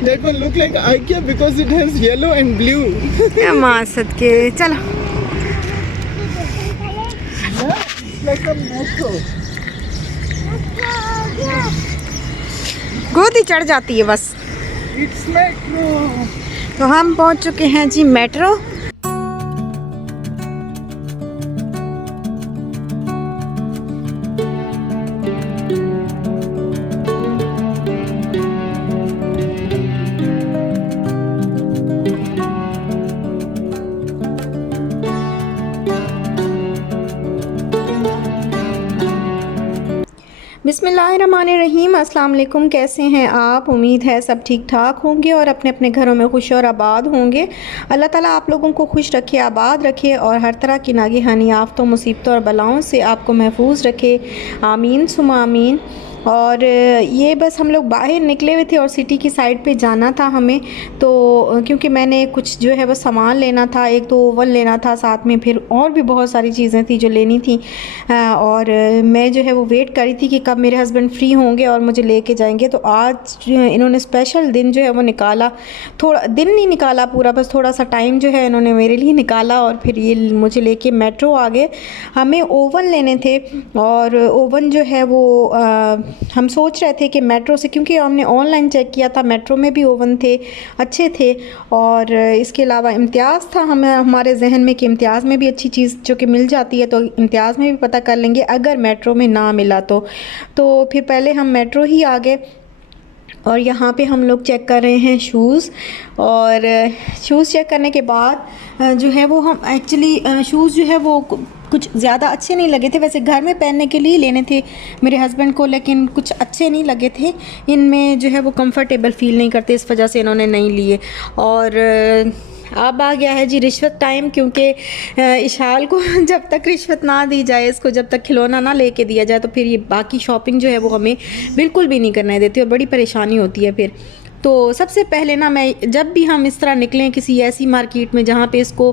That one look like IKEA because it has yellow and blue. माँ सदके चलो। Yeah, it's like a metro. गोदी चढ़ जाती है बस। It's metro. तो हम पहुंच चुके हैं जी मेट्रो। बिस्मिल्लाहिर्रहमानिर्रहीम। अस्सलाम वालेकुम। कैसे हैं आप? उम्मीद है सब ठीक ठाक होंगे और अपने अपने घरों में खुश और आबाद होंगे। अल्लाह ताला आप लोगों को खुश रखे, आबाद रखे और हर तरह की नागहानी आफ़तों, मुसीबतों और बलाओं से आपको महफूज रखे। आमीन सुमा आमीन। और ये बस हम लोग बाहर निकले हुए थे और सिटी की साइड पे जाना था हमें, तो क्योंकि मैंने कुछ जो है वो सामान लेना था, एक तो ओवन लेना था, साथ में फिर और भी बहुत सारी चीज़ें थी जो लेनी थी। और मैं जो है वो वेट कर रही थी कि कब मेरे हस्बैंड फ्री होंगे और मुझे लेके जाएंगे। तो आज इन्होंने स्पेशल दिन जो है वो निकाला, थोड़ा दिन नहीं निकाला पूरा, बस थोड़ा सा टाइम जो है इन्होंने मेरे लिए निकाला और फिर ये मुझे लेके मेट्रो आ गए। हमें ओवन लेने थे और ओवन जो है वो हम सोच रहे थे कि मेट्रो से, क्योंकि हमने ऑनलाइन चेक किया था, मेट्रो में भी ओवन थे, अच्छे थे। और इसके अलावा इम्तियाज़ था हमारे जहन में कि इम्तियाज़ में भी अच्छी चीज़ जो कि मिल जाती है, तो इम्तियाज़ में भी पता कर लेंगे अगर मेट्रो में ना मिला तो फिर पहले हम मेट्रो ही आ गए। और यहाँ पे हम लोग चेक कर रहे हैं शूज़, और शूज़ चेक करने के बाद जो है वो हम एक्चुअली शूज़ जो है वो कुछ ज़्यादा अच्छे नहीं लगे थे। वैसे घर में पहनने के लिए लेने थे मेरे हस्बैंड को, लेकिन कुछ अच्छे नहीं लगे थे। इनमें जो है वो कंफर्टेबल फ़ील नहीं करते, इस वजह से इन्होंने नहीं लिए। और अब आ गया है जी रिश्वत टाइम, क्योंकि इशाल को जब तक रिश्वत ना दी जाए, इसको जब तक खिलौना ना लेके दिया जाए, तो फिर ये बाकी शॉपिंग जो है वो हमें बिल्कुल भी नहीं करने देती और बड़ी परेशानी होती है फिर। तो सबसे पहले ना, मैं जब भी हम इस तरह निकलें किसी ऐसी मार्केट में जहाँ पे इसको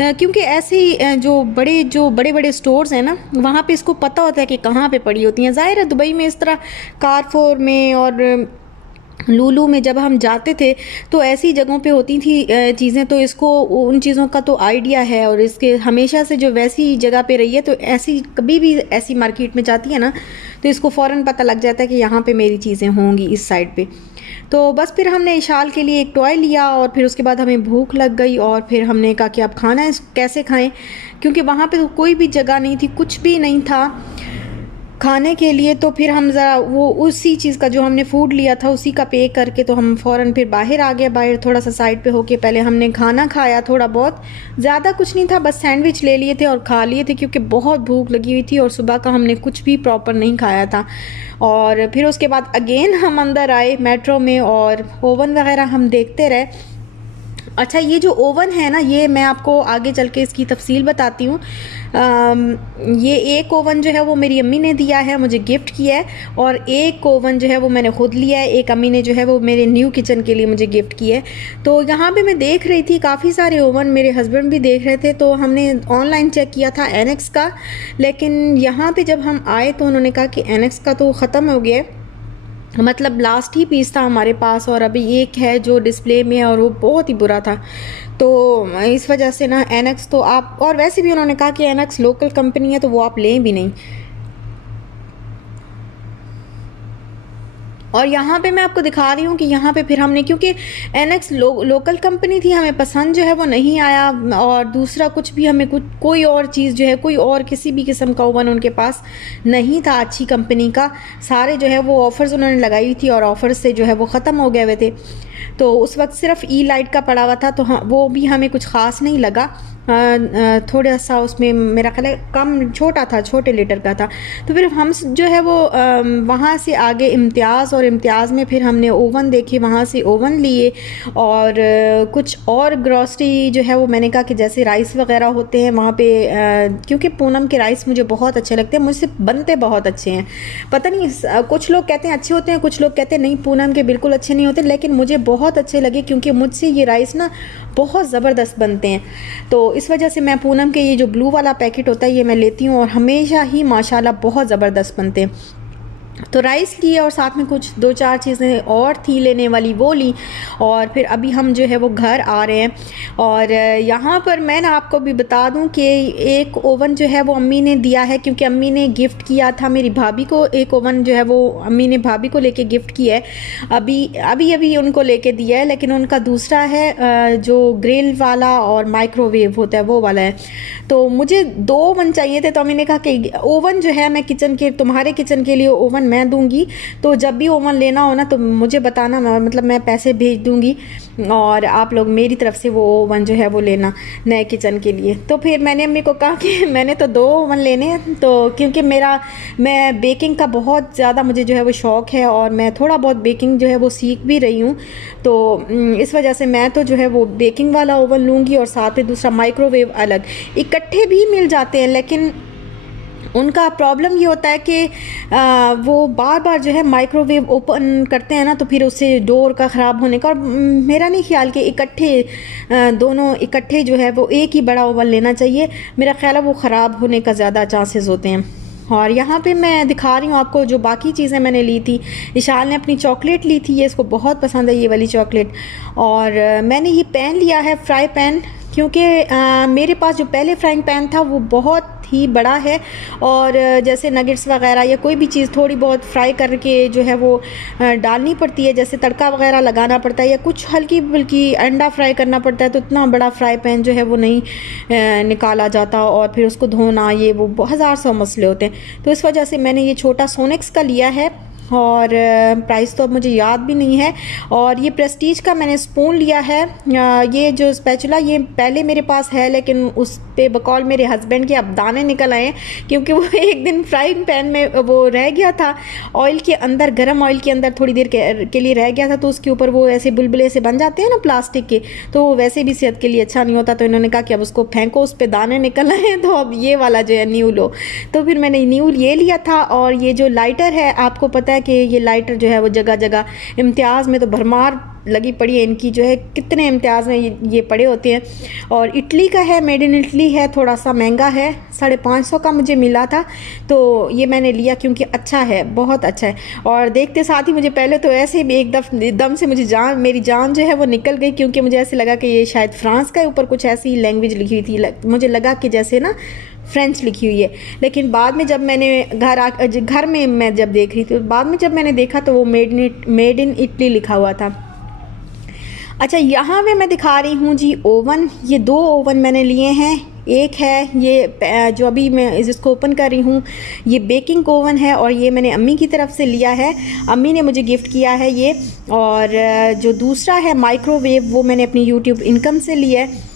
क्योंकि ऐसे जो बड़े बड़े स्टोर्स हैं ना, वहाँ पे इसको पता होता है कि कहाँ पे पड़ी होती हैं। ज़ाहिर है दुबई में इस तरह कारफोर में और लूलू में जब हम जाते थे तो ऐसी जगहों पे होती थी चीज़ें, तो इसको उन चीज़ों का तो आइडिया है और इसके हमेशा से जो वैसी जगह पे रही है, तो ऐसी कभी भी ऐसी मार्केट में जाती है ना, तो इसको फ़ौरन पता लग जाता है कि यहाँ पे मेरी चीज़ें होंगी इस साइड पे। तो बस फिर हमने इशाल के लिए एक टॉय लिया और फिर उसके बाद हमें भूख लग गई और फिर हमने कहा कि अब खाना है कैसे खाएं, क्योंकि वहाँ पे तो कोई भी जगह नहीं थी, कुछ भी नहीं था खाने के लिए। तो फिर हम ज़रा वो उसी चीज़ का जो हमने फ़ूड लिया था उसी का पे करके तो हम फ़ौरन फिर बाहर आ गए। बाहर थोड़ा सा साइड पे होके पहले हमने खाना खाया, थोड़ा बहुत, ज़्यादा कुछ नहीं था, बस सैंडविच ले लिए थे और खा लिए थे, क्योंकि बहुत भूख लगी हुई थी और सुबह का हमने कुछ भी प्रॉपर नहीं खाया था। और फिर उसके बाद अगेन हम अंदर आए मेट्रो में और ओवन वगैरह हम देखते रहे। अच्छा, ये जो ओवन है ना, ये मैं आपको आगे चल के इसकी तफसील बताती हूँ। ये एक ओवन जो है वो मेरी अम्मी ने दिया है, मुझे गिफ्ट किया है, और एक ओवन जो है वो मैंने ख़ुद लिया है। एक अम्मी ने जो है वो मेरे न्यू किचन के लिए मुझे गिफ्ट किया है। तो यहाँ पे मैं देख रही थी काफ़ी सारे ओवन, मेरे हस्बैंड भी देख रहे थे, तो हमने ऑनलाइन चेक किया था एनेक्स का, लेकिन यहाँ पर जब हम आए तो उन्होंने कहा कि एनेक्स का तो ख़त्म हो गया है, मतलब लास्ट ही पीस था हमारे पास, और अभी एक है जो डिस्प्ले में है और वो बहुत ही बुरा था। तो इस वजह से ना एनेक्स तो आप, और वैसे भी उन्होंने कहा कि एनेक्स लोकल कंपनी है तो वो आप लें भी नहीं। और यहाँ पे मैं आपको दिखा रही हूँ कि यहाँ पे फिर हमने, क्योंकि एनेक्स लोकल कंपनी थी, हमें पसंद जो है वो नहीं आया, और दूसरा कुछ भी हमें कोई और चीज़ जो है, कोई और किसी भी किस्म का ओवन उनके पास नहीं था अच्छी कंपनी का। सारे जो है वो ऑफ़र्स उन्होंने लगाई हुई थी और ऑफ़र्स से जो है वो ख़त्म हो गए हुए थे। तो उस वक्त सिर्फ ई लाइट का पड़ा हुआ था, तो हाँ वो भी हमें कुछ ख़ास नहीं लगा। थोड़ा सा उसमें मेरा ख्याल है कम, छोटा था, छोटे लीटर का था। तो फिर हम जो है वो वहाँ से आगे इम्तियाज़, और इम्तियाज़ में फिर हमने ओवन देखे, वहाँ से ओवन लिए और कुछ और ग्रॉसरी जो है वो मैंने कहा कि जैसे राइस वगैरह होते हैं वहाँ पे, क्योंकि पूनम के राइस मुझे बहुत अच्छे लगते हैं, मुझसे बनते बहुत अच्छे हैं। पता नहीं कुछ लोग कहते हैं अच्छे होते हैं, कुछ लोग कहते हैं नहीं पूनम के बिल्कुल अच्छे नहीं होते, लेकिन मुझे बहुत अच्छे लगे क्योंकि मुझसे ये राइस ना बहुत ज़बरदस्त बनते हैं। तो इस वजह से मैं पूनम के ये जो ब्लू वाला पैकेट होता है ये मैं लेती हूँ और हमेशा ही माशाल्लाह बहुत ज़बरदस्त बनते हैं। तो राइस लिए और साथ में कुछ 2-4 चीज़ें और थी लेने वाली, वो ली। और फिर अभी हम जो है वो घर आ रहे हैं। और यहाँ पर मैं ना आपको भी बता दूँ कि एक ओवन जो है वो अम्मी ने दिया है, क्योंकि अम्मी ने गिफ्ट किया था मेरी भाभी को। एक ओवन जो है वो अम्मी ने भाभी को लेके गिफ्ट किया है, अभी उनको लेके दिया है। लेकिन उनका दूसरा है जो ग्रिल वाला और माइक्रोवेव होता है वो वाला है। तो मुझे 2 ओवन चाहिए थे, तो अम्मी ने कहा कि ओवन जो है मैं किचन के, तुम्हारे किचन के लिए ओवन मैं दूंगी, तो जब भी ओवन लेना हो ना तो मुझे बताना, मतलब मैं पैसे भेज दूंगी और आप लोग मेरी तरफ से वो ओवन जो है वो लेना नए किचन के लिए। तो फिर मैंने अम्मी को कहा कि मैंने तो 2 ओवन लेने हैं, तो क्योंकि मैं बेकिंग का बहुत ज़्यादा मुझे जो है वो शौक़ है और मैं थोड़ा बहुत बेकिंग जो है वो सीख भी रही हूँ। तो इस वजह से मैं तो जो है वो बेकिंग वाला ओवन लूँगी और साथ में दूसरा माइक्रोवेव अलग। इकट्ठे भी मिल जाते हैं, लेकिन उनका प्रॉब्लम ये होता है कि वो बार बार जो है माइक्रोवेव ओपन करते हैं ना, तो फिर उससे डोर का ख़राब होने का। और मेरा नहीं ख्याल कि दोनों इकट्ठे जो है वो एक ही बड़ा ओवन लेना चाहिए। मेरा ख्याल है वो ख़राब होने का ज़्यादा चांसेस होते हैं। और यहाँ पे मैं दिखा रही हूँ आपको जो बाकी चीज़ें मैंने ली थी। इशाल ने अपनी चॉकलेट ली थी, ये इसको बहुत पसंद है ये वाली चॉकलेट। और मैंने ये पैन लिया है, फ्राई पैन, क्योंकि मेरे पास जो पहले फ्राइंग पैन था वो बहुत ही बड़ा है और जैसे नगेट्स वगैरह या कोई भी चीज़ थोड़ी बहुत फ्राई करके जो है वो डालनी पड़ती है, जैसे तड़का वगैरह लगाना पड़ता है या कुछ हल्की फुल्की अंडा फ्राई करना पड़ता है, तो इतना बड़ा फ्राई पैन जो है वो नहीं निकाला जाता और फिर उसको धोना, ये वो हज़ार सौ मसले होते हैं। तो इस वजह से मैंने ये छोटा सोनेक्स का लिया है और प्राइस तो अब मुझे याद भी नहीं है। और ये प्रेस्टीज का मैंने स्पून लिया है। ये जो स्पैचुला ये पहले मेरे पास है, लेकिन उस पे बकौल मेरे हस्बैंड के अब दाने निकल आए हैं, क्योंकि वो एक दिन फ्राइंग पैन में वो रह गया था ऑयल के अंदर, गर्म ऑयल के अंदर थोड़ी देर के लिए रह गया था, तो उसके ऊपर वो ऐसे बुलबुले से बन जाते हैं ना प्लास्टिक के, तो वो वैसे भी सेहत के लिए अच्छा नहीं होता। तो इन्होंने कहा कि अब उसको फेंको, उस पर दाने निकल आए हैं, तो अब ये वाला जो है न्यू लो। तो फिर मैंने न्यू ये लिया था। और ये जो लाइटर है, आपको पता है कि ये लाइटर जो है वो जगह जगह इम्तियाज़ में तो भरमार लगी पड़ी है इनकी, जो है कितने इम्तियाज़ में ये पड़े होते हैं। और इटली का है, मेड इन इटली है, थोड़ा सा महंगा है, 550 का मुझे मिला था, तो ये मैंने लिया क्योंकि अच्छा है, बहुत अच्छा है। और देखते साथ ही मुझे पहले तो ऐसे ही एकदम से मेरी जान जो है वो निकल गई, क्योंकि मुझे ऐसे लगा कि ये शायद फ्रांस का ऊपर कुछ ऐसी लैंग्वेज लिखी हुई थी, मुझे लगा कि जैसे ना फ्रेंच लिखी हुई है। लेकिन बाद में जब मैंने घर में मैं जब देख रही थी, तो बाद में जब मैंने देखा तो वो मेड इन इटली लिखा हुआ था। अच्छा, यहाँ पे मैं दिखा रही हूँ जी ओवन। ये 2 ओवन मैंने लिए हैं। एक है ये जो अभी मैं जिसको ओपन कर रही हूँ, ये बेकिंग ओवन है और ये मैंने अम्मी की तरफ से लिया है, अम्मी ने मुझे गिफ्ट किया है ये। और जो दूसरा है माइक्रोवेव, वो मैंने अपनी यूट्यूब इनकम से लिया है।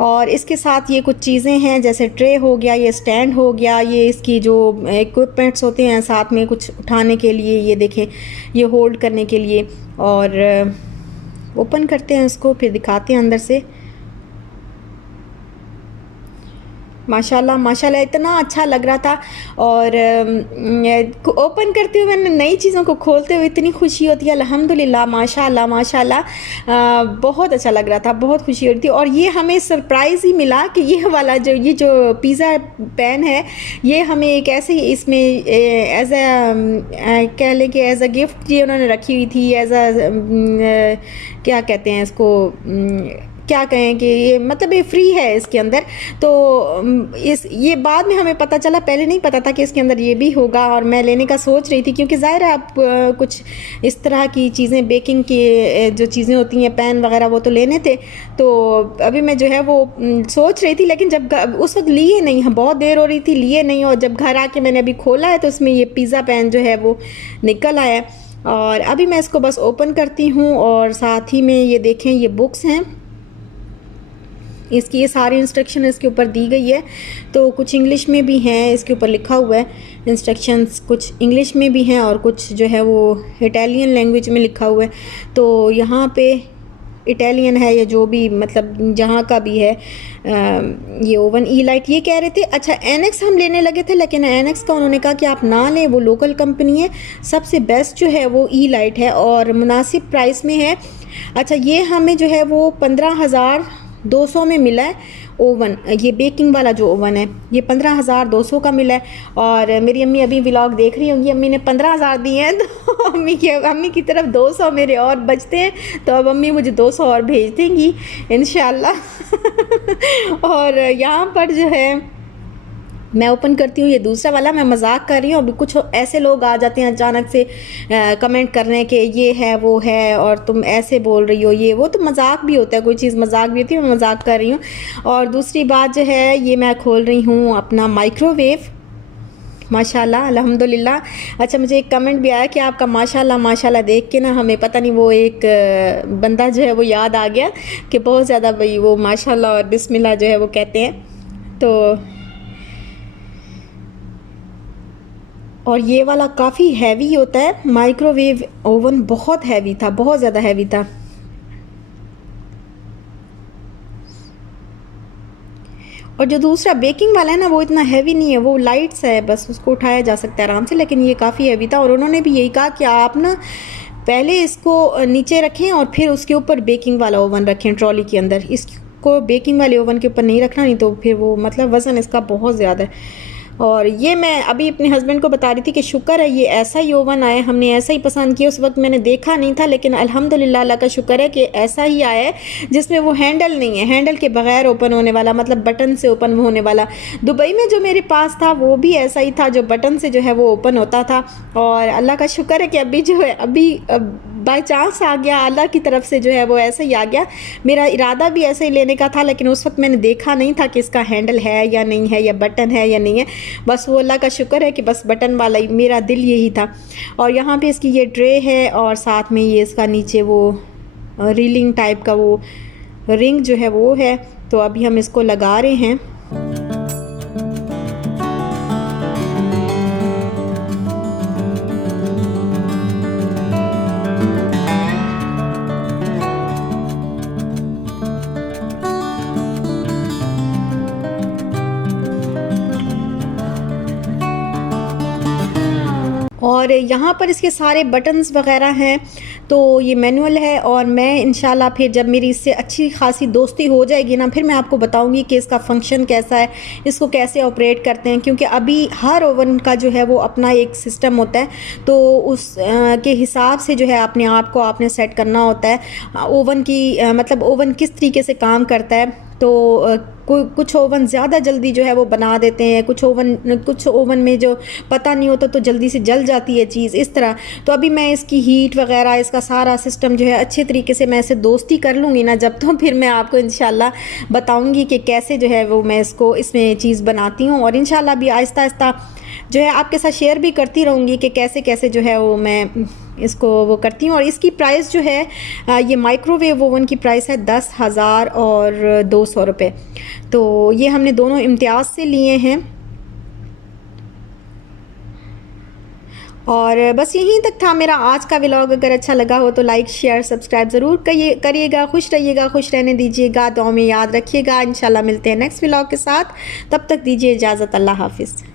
और इसके साथ ये कुछ चीज़ें हैं, जैसे ट्रे हो गया, ये स्टैंड हो गया, ये इसकी जो इक्विपमेंट्स होते हैं साथ में कुछ उठाने के लिए, ये देखें ये होल्ड करने के लिए। और ओपन करते हैं इसको, फिर दिखाते हैं अंदर से। माशाल्लाह माशाल्लाह इतना अच्छा लग रहा था। और ओपन करते हुए, मैंने नई चीज़ों को खोलते हुए इतनी खुशी होती है, अल्हम्दुलिल्लाह माशाल्लाह माशाल्लाह। बहुत अच्छा लग रहा था, बहुत खुशी हो रही थी। और ये हमें सरप्राइज़ ही मिला कि ये जो पिज़्ज़ा पैन है, ये हमें एक ऐसे ही इसमें एज कह लें कि एज अ गिफ्ट ये उन्होंने रखी हुई थी, एज अ क्या कहते हैं इसको, क्या कहें कि ये मतलब ये फ्री है इसके अंदर। तो ये बाद में हमें पता चला, पहले नहीं पता था कि इसके अंदर ये भी होगा। और मैं लेने का सोच रही थी, क्योंकि ज़ाहिर है आप कुछ इस तरह की चीज़ें, बेकिंग की जो चीज़ें होती हैं, पैन वगैरह, वो तो लेने थे। तो अभी मैं जो है वो सोच रही थी, लेकिन जब उस वक्त लिए नहीं, बहुत देर हो रही थी, लिए नहीं। और जब घर आके मैंने अभी खोला है तो उसमें ये पिज़्ज़ा पैन जो है वो निकल आया। और अभी मैं इसको बस ओपन करती हूँ। और साथ ही में ये देखें, ये बुक्स हैं, इसकी ये सारी इंस्ट्रक्शन इसके ऊपर दी गई है। तो कुछ इंग्लिश में भी हैं, इसके ऊपर लिखा हुआ है इंस्ट्रक्शंस, कुछ इंग्लिश में भी हैं और कुछ जो है वो इटालियन लैंग्वेज में लिखा हुआ है। तो यहाँ पे इटालियन है या जो भी, मतलब जहाँ का भी है। ये ओवन ई लाइट ये कह रहे थे। अच्छा, एनेक्स हम लेने लगे थे, लेकिन एनेक्स का उन्होंने कहा कि आप ना लें, वो लोकल कंपनी है, सबसे बेस्ट जो है वो ई लाइट है और मुनासिब प्राइस में है। अच्छा, ये हमें जो है वो 15,200 में मिला है। ओवन, ये बेकिंग वाला जो ओवन है, ये 15,200 का मिला है। और मेरी अम्मी अभी व्लॉग देख रही होंगी, अम्मी ने 15,000 दिए हैं, तो अम्मी की तरफ 200 मेरे और बचते हैं, तो अब अम्मी मुझे 200 और भेज देंगी इंशाल्लाह। और यहाँ पर जो है मैं ओपन करती हूँ ये दूसरा वाला, मैं मजाक कर रही हूँ। अभी कुछ ऐसे लोग आ जाते हैं अचानक से कमेंट करने के ये है वो है और तुम ऐसे बोल रही हो ये वो, तो मजाक भी होता है, कोई चीज़ मजाक भी होती है, मैं मजाक कर रही हूँ। और दूसरी बात जो है, ये मैं खोल रही हूँ अपना माइक्रोवेव, माशाल्लाह अल्हम्दुलिल्लाह। अच्छा, मुझे एक कमेंट भी आया कि आपका माशाल्लाह माशाल्लाह देख के ना हमें पता नहीं वो एक बंदा जो है वो याद आ गया कि बहुत ज़्यादा भाई वो माशाल्लाह और बिस्मिल्लाह जो है वो कहते हैं। तो और ये वाला काफ़ी हैवी होता है, माइक्रोवेव ओवन बहुत हैवी था, बहुत ज़्यादा हैवी था। और जो दूसरा बेकिंग वाला है ना, वो इतना हैवी नहीं है, वो लाइट सा है, बस उसको उठाया जा सकता है आराम से, लेकिन ये काफ़ी हैवी था। और उन्होंने भी यही कहा कि आप ना पहले इसको नीचे रखें और फिर उसके ऊपर बेकिंग वाला ओवन रखें ट्रॉली के अंदर, इसको बेकिंग वाले ओवन के ऊपर नहीं रखना, नहीं तो फिर वो मतलब वज़न इसका बहुत ज़्यादा है। और ये मैं अभी अपने हस्बैंड को बता रही थी कि शुक्र है ये ऐसा ही ओवन आया, हमने ऐसा ही पसंद किया। उस वक्त मैंने देखा नहीं था, लेकिन अल्हम्दुलिल्लाह अल्लाह का शुक्र है कि ऐसा ही आया है जिसमें वो हैंडल नहीं है, हैंडल के बगैर ओपन होने वाला, मतलब बटन से ओपन होने वाला। दुबई में जो मेरे पास था वो भी ऐसा ही था, जो बटन से जो है वो ओपन होता था। और अल्लाह का शुक्र है कि अभी जो है अभी बाय चांस आ गया, अल्लाह की तरफ से जो है वो ऐसा ही आ गया। मेरा इरादा भी ऐसे ही लेने का था, लेकिन उस वक्त मैंने देखा नहीं था कि इसका हैंडल है या नहीं है, या बटन है या नहीं है। बस वो अल्लाह का शुक्र है कि बस बटन वाला ही, मेरा दिल यही था। और यहाँ पे इसकी ये ट्रे है और साथ में ये इसका नीचे वो रीलिंग टाइप का वो रिंग जो है वो है। तो अभी हम इसको लगा रहे हैं। और यहाँ पर इसके सारे बटन्स वगैरह हैं, तो ये मैनुअल है। और मैं इंशाल्लाह फिर जब मेरी इससे अच्छी खासी दोस्ती हो जाएगी ना, फिर मैं आपको बताऊंगी कि इसका फंक्शन कैसा है, इसको कैसे ऑपरेट करते हैं। क्योंकि अभी हर ओवन का जो है वो अपना एक सिस्टम होता है, तो उस के हिसाब से जो है अपने आप को आपने सेट करना होता है। ओवन की मतलब ओवन किस तरीके से काम करता है। तो कुछ ओवन ज़्यादा जल्दी जो है वो बना देते हैं, कुछ ओवन में जो पता नहीं होता तो जल्दी से जल जाती है चीज़, इस तरह। तो अभी मैं इसकी हीट वगैरह, इसका सारा सिस्टम जो है अच्छे तरीके से मैं इसे दोस्ती कर लूँगी ना जब, तो फिर मैं आपको इंशाल्लाह बताऊँगी कि कैसे जो है वो मैं इसमें चीज़ बनाती हूँ। और इंशाल्लाह भी आहिस्ता आहिस्ता जो है आपके साथ शेयर भी करती रहूँगी कि कैसे कैसे जो है वो मैं इसको वो करती हूँ। और इसकी प्राइस जो है ये माइक्रोवेव ओवन की प्राइस है 10,200 रुपये। तो ये हमने दोनों इम्तियाज़ से लिए हैं। और बस यहीं तक था मेरा आज का व्लॉग। अगर अच्छा लगा हो तो लाइक शेयर सब्सक्राइब ज़रूर करिएगा। खुश रहिएगा, खुश रहने दीजिएगा, दुआ में याद रखिएगा। इंशाल्लाह मिलते हैं नेक्स्ट व्लॉग के साथ, तब तक दीजिए इजाज़त। अल्लाह हाफिज़।